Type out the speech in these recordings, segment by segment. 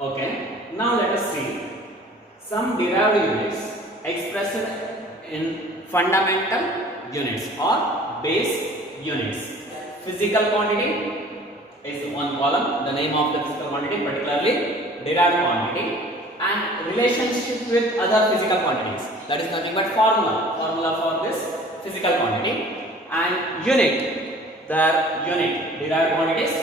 Okay, now let us see some derived units expressed in fundamental units or base units. Physical quantity is one column, the name of the physical quantity, particularly derived quantity, and relationship with other physical quantities. That is nothing but formula for this physical quantity, and unit, the unit, derived quantities,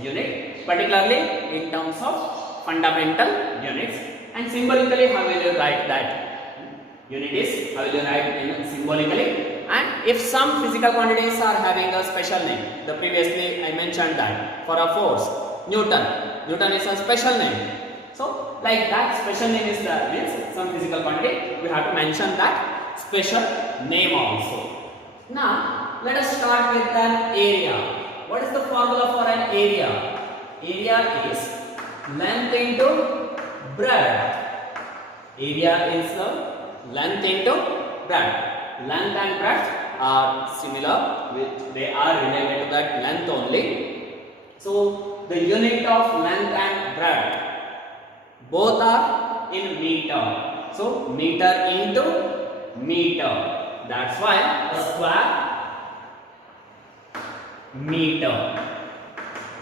unit, particularly in terms of fundamental units. And symbolically, how will you write that? Unit is, how will you write in symbolically? And if some physical quantities are having a special name, the previously I mentioned that for a force, Newton is a special name. So like that special name is the means some physical quantity, we have to mention that special name also. Now let us start with an area. What is the formula for an area? Area is length into breadth. Area is the length into breadth. Length and breadth are similar, they are related to that length only. So the unit of length and breadth both are in meter. So meter into meter. That's why a square meter.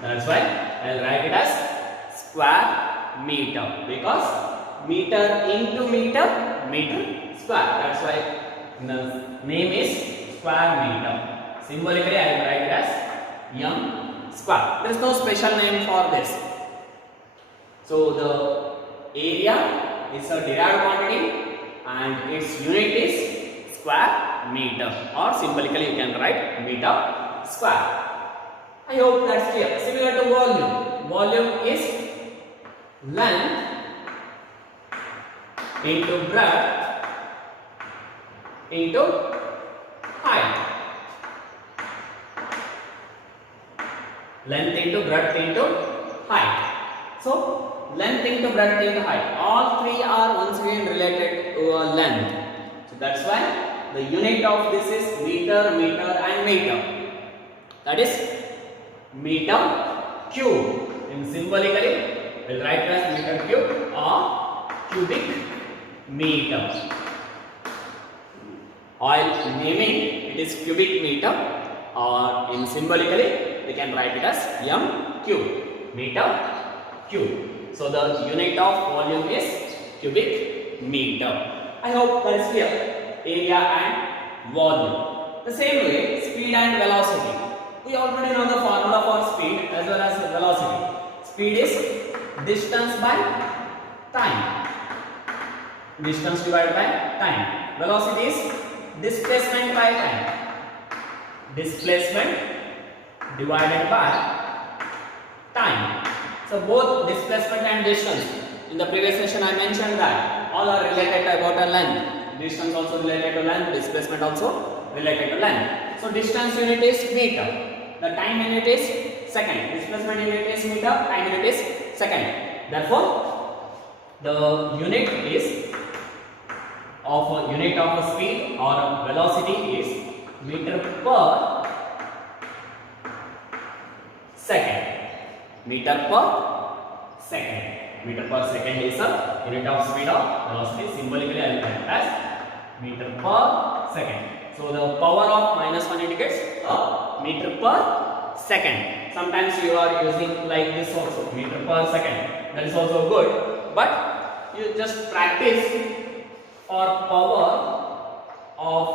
That's why I'll write it as square meter, because meter into meter, meter square. That's why the name is square meter. Symbolically I will write it as m square. There is no special name for this. So the area is a derived quantity and its unit is square meter, or symbolically you can write meter square. I hope that's clear. Similar to volume. Volume is length into breadth into height. Length into breadth into height. So length into breadth into height, all three are once again related to a length. So that's why the unit of this is meter, meter and meter. That is meter cube. In symbolically we'll write as meter cube or cubic meter. While naming it is cubic meter, or in symbolically we can write it as m cube, meter cube. So the unit of volume is cubic meter. I hope that is clear. Area and volume. The same way, speed and velocity. We already know the formula for speed as well as velocity. Speed is distance by time. Distance divided by time. Velocity is displacement by time. Displacement divided by time. So both displacement and distance. In the previous session I mentioned that all are related about a length. Distance also related to length, displacement also related to length. So distance unit is meter. The time unit is second. Displacement unit is meter, time unit is second. Therefore, the unit is of a unit of a speed or velocity is meter per second. Meter per second. Meter per second is a unit of speed or velocity. Symbolically I will write it as meter per second. So the power of -1 indicates a meter per second. Sometimes you are using like this also, meter per second. That is also good. But you just practice for power of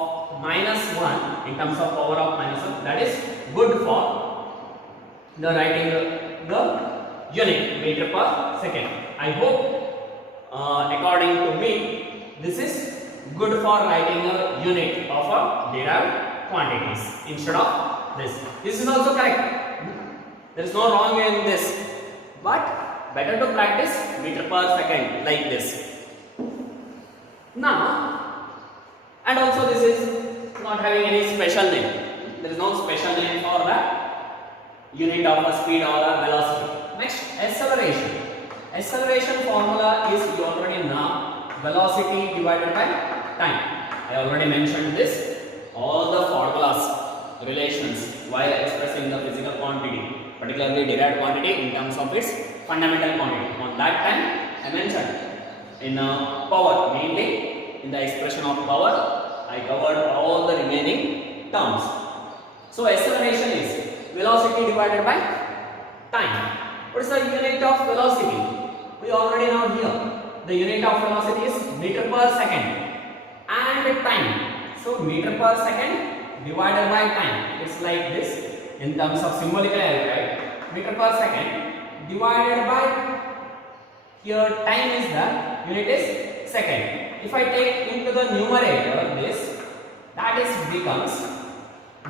-1 in terms of power of -1. That is good for the writing the unit meter per second. I hope according to me this is good for writing a unit of a derived quantities instead of this. This is also correct. There is no wrong in this, but better to practice meter per second like this. Now, and also this is not having any special name. There is no special name for the unit of a speed or a velocity. Next, acceleration. Acceleration formula is, you already know, velocity divided by time. I already mentioned this. All the formulas, relations while expressing the physical quantity, particularly derived quantity in terms of its fundamental quantity. That time I mentioned in power, mainly in the expression of power, I covered all the remaining terms. So acceleration is velocity divided by time. What is the unit of velocity? We already know here. The unit of velocity is meter per second and time. So meter per second divided by time. It's like this. In terms of symbolical, I will write meter per second divided by, here time is the unit is second. If I take into the numerator this, that is becomes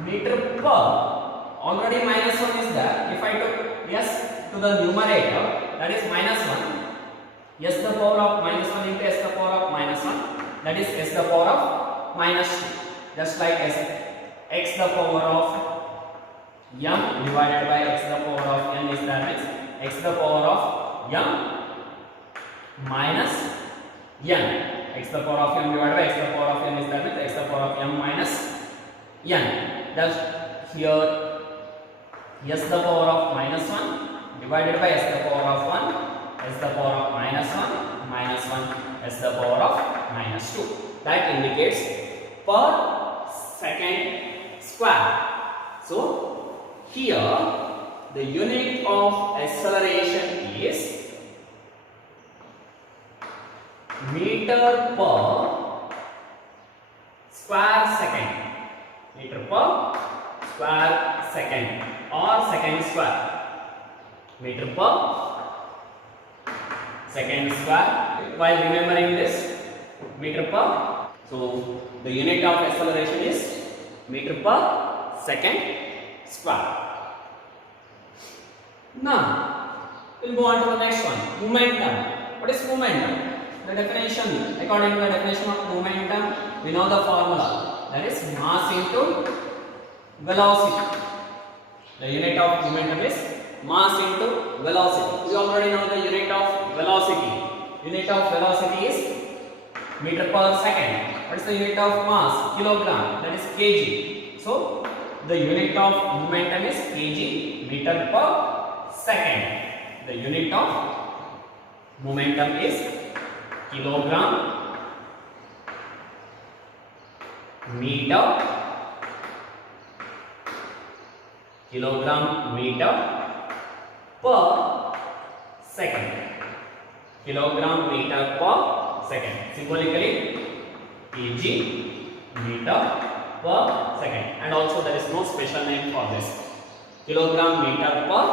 meter per, already minus 1 is there. If I took s to the numerator, that is minus 1, s the power of minus 1 into s the power of minus 1, that is s the power of minus 2. Just like s, x the power of m divided by x the power of n is that means x the power of m minus n. X the power of m divided by x the power of n is that means x the power of m minus n. Thus here s the power of minus 1 divided by s the power of 1, s the power of minus 1 minus 1, s the power of minus 2. That indicates per second square. So here the unit of acceleration is meter per square second. Meter per square second or second square. Meter per second square. While remembering this, meter per, so the unit of acceleration is meter per second square. Now we'll go on to the next one, momentum. What is momentum? The definition, according to the definition of momentum, we know the formula, that is mass into velocity. The unit of momentum is mass into velocity. We already know the unit of velocity. Unit of velocity is meter per second. What is the unit of mass? Kilogram, that is kg. So the unit of momentum is kg meter per second. The unit of momentum is kilogram meter per second. Kilogram meter per second. Symbolically kg meter per second. And also there is no special name for this. Kilogram meter per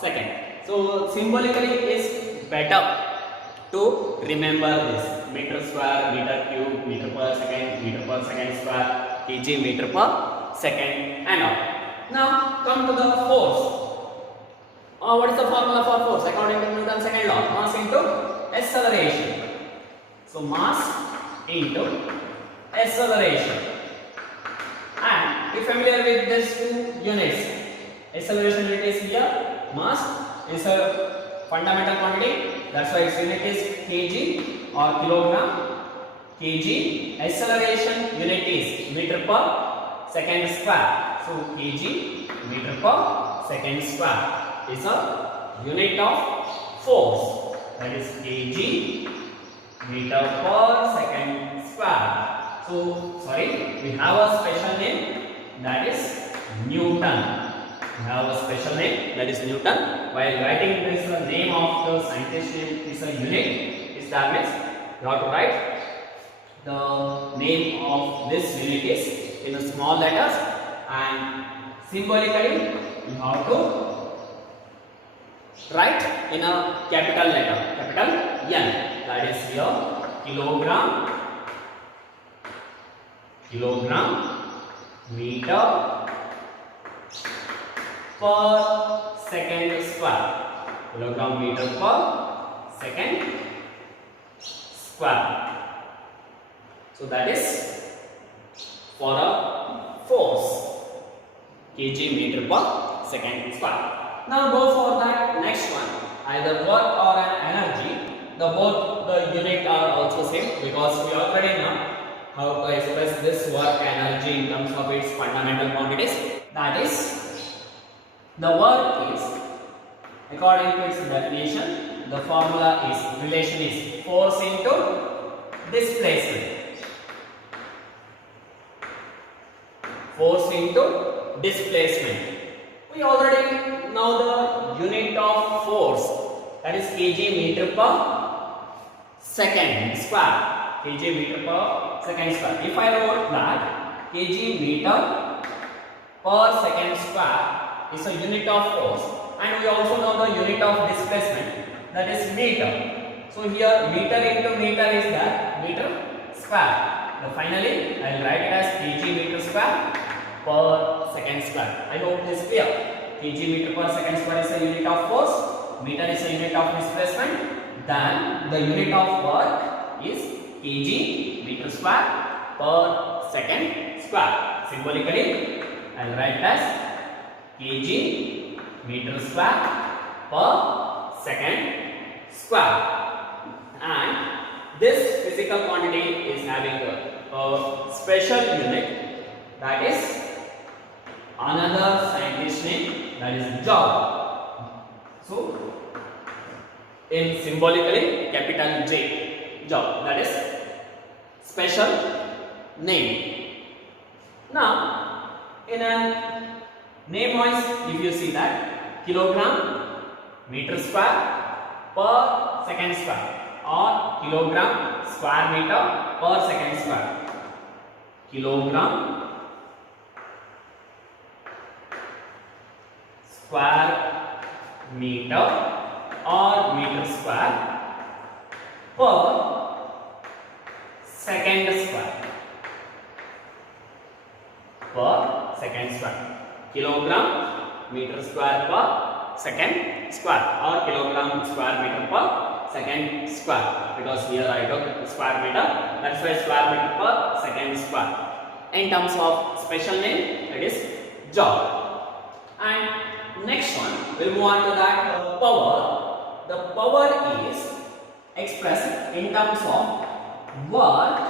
second. So symbolically it is better to remember this. Meter square, meter cube, meter per second square, kg meter per second and all. Now come to the force. What is the formula for force? According to Newton's second law, mass into acceleration. So mass into acceleration. And be familiar with these two units. Acceleration unit is here. Mass is a fundamental quantity. That's why its unit is kg or kilogram. Kg. Acceleration unit is meter per second square. So kg meter per second square is a unit of force. That is kg meter per second square. So sorry, we have a special name, that is Newton. We have a special name, that is Newton. While writing this, the name of the scientist is a unit. Is that means you have to write the name of this unit is in a small letters, and symbolically you have to write in a capital letter, capital N. That is here kilogram meter per second square. Kilogram meter per second square. So that is for a force, kg meter per second square. Now go for that next one, either work or an energy. Both the unit are also same, because we already know how to express this work energy in terms of its fundamental quantities. That is, the work is, according to its definition, the formula is, relation is force into displacement. Force into displacement. We already know the unit of force, that is kg meter per second square. Kg meter per second square. If I wrote that kg meter per second square is a unit of force, and we also know the unit of displacement, that is meter. So here meter into meter is that meter square. Now finally I will write it as kg meter square per second square. I hope this is clear. Kg meter per second square is a unit of force, meter is a unit of displacement, then the unit of work is kg meter square per second square. Symbolically I will write it as kg meter square per second square. And this physical quantity is having a special unit, that is another scientist name, that is joule. So in symbolically capital J, joule, that is special name. Now in a name wise, if you see that kilogram meter square per second square, or kilogram square meter per second square. Kilogram square meter or meter square per second square. Per second square. Kilogram meter square per second square, or kilogram square meter per second square, because here I took square meter, that's why square meter per second square. In terms of special name, it is joule. And next one, we'll move on to that power. The power is expressed in terms of work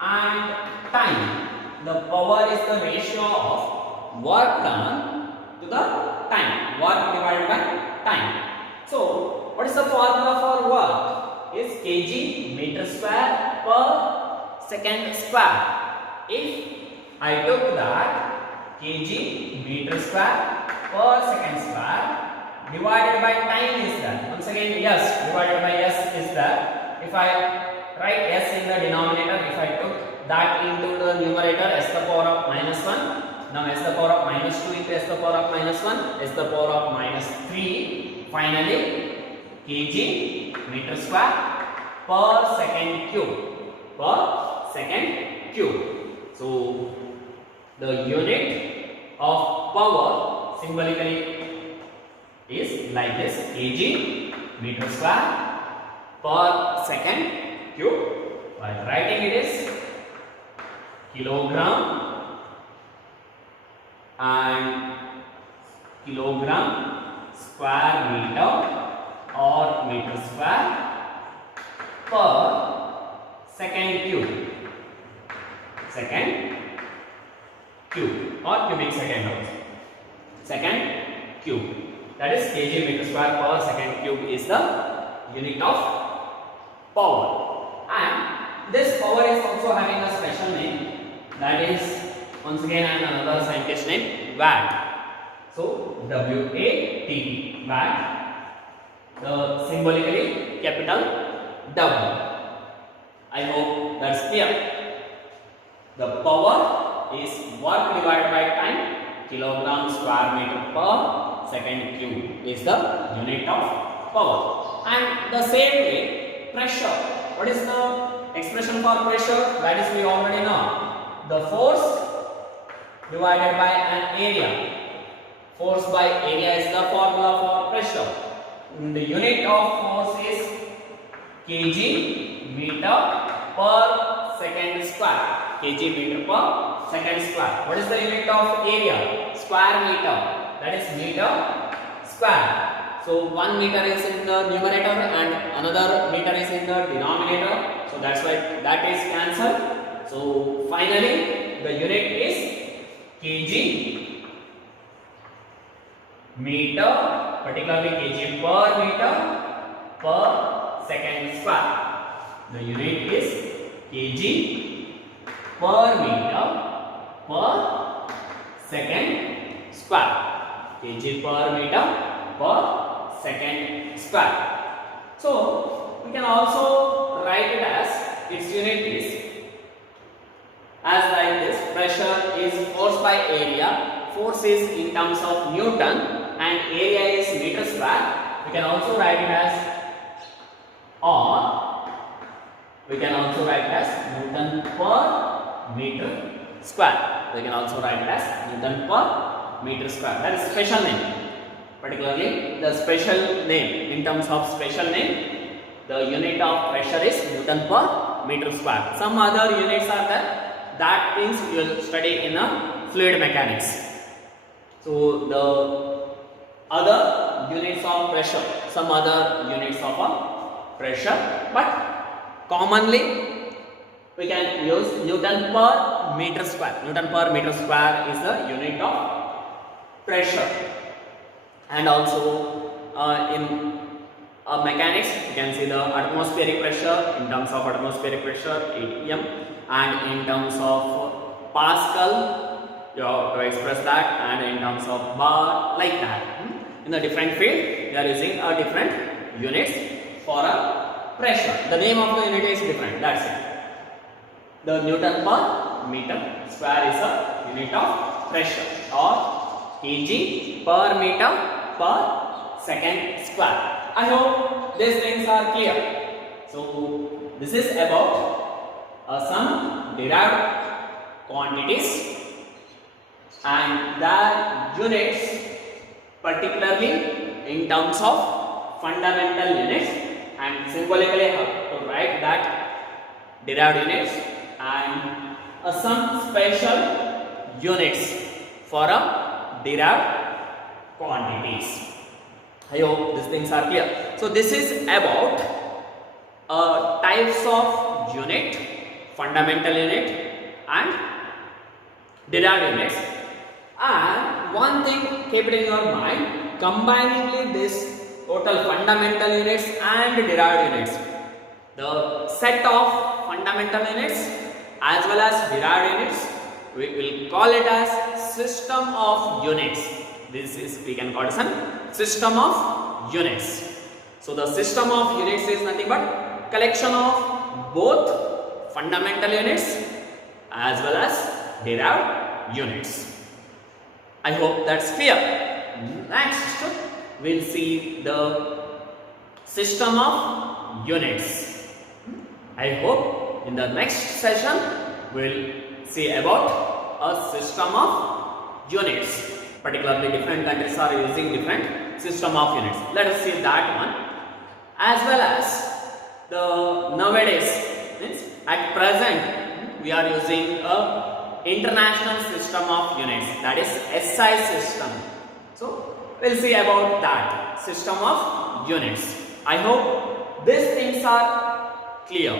and time. The power is the ratio of work done to the time. Work divided by time. So, what is the formula for work? Is kg meter square per second square. If I took that kg meter square per second square divided by time is that. Once again, yes, divided by s is that. If I write s in the denominator, if I took that into the numerator, s the power of minus 1. Now s the power of minus 2 into s the power of minus 1, s the power of minus 3. Finally, kg meter square per second cube. Per second cube. So, the unit of power symbolically is like this, kg meter square per second cube. While writing it is kilogram and kilogram square meter or meter square per second cube. Second cube or cubic second also. Second cube. That is kg meter square per second cube is the unit of power. And this power is also having a special name, that is once again another scientist name, watt. So W-A-T, watt. The symbolically capital W. I hope that's clear. The power is work divided by time. Kilogram square meter per second cube is the unit of power. And the same way, pressure. What is the expression for pressure? That is we already know. The force divided by an area. Force by area is the formula for pressure. The unit of force is kg meter per second square. Kg meter per second square. What is the unit of area? Square meter. That is meter square. So 1 meter is in the numerator and another meter is in the denominator. So that's why that is cancelled. So finally the unit is kg meter, particularly kg per meter per second square. The unit is kg per meter per second square. Kg per meter per second square. So we can also write it as its unit is as like this. Pressure is force by area. Force is in terms of Newton and area is meter square. We can also write it as Newton per meter square. We can also write it as Newton per meter square. That is special name. Particularly the special name, in terms of special name, the unit of pressure is Newton per meter square. Some other units are there. That things you will study in a fluid mechanics. So the other units of pressure, some other units of a pressure, but commonly we can use Newton per meter square. Newton per meter square is the unit of pressure. And also in mechanics, you can see the atmospheric pressure. In terms of atmospheric pressure, atm, and in terms of Pascal, you have to express that, and in terms of bar, like that. In a different field, they are using a different units for a pressure. The name of the unit is different. That's it. The Newton per meter square is a unit of pressure, or kg per meter per second square. I hope these things are clear. So this is about some derived quantities and their units, particularly in terms of fundamental units, and symbolically have to write that derived units and some special units for a derived quantities. I hope these things are clear. So this is about types of unit, fundamental unit and derived units. And one thing, keep it in your mind, combiningly this total fundamental units and derived units, the set of fundamental units as well as derived units, we will call it as system of units. This is, we can call it as system of units. So the system of units is nothing but collection of both fundamental units as well as derived units. I hope that's clear. Next, we'll see the system of units. I hope in the next session we'll see about a system of units. Particularly different countries are using different system of units. Let us see that one. As well as the nowadays, means at present we are using a international system of units, that is SI system. So we'll see about that system of units. I hope these things are clear.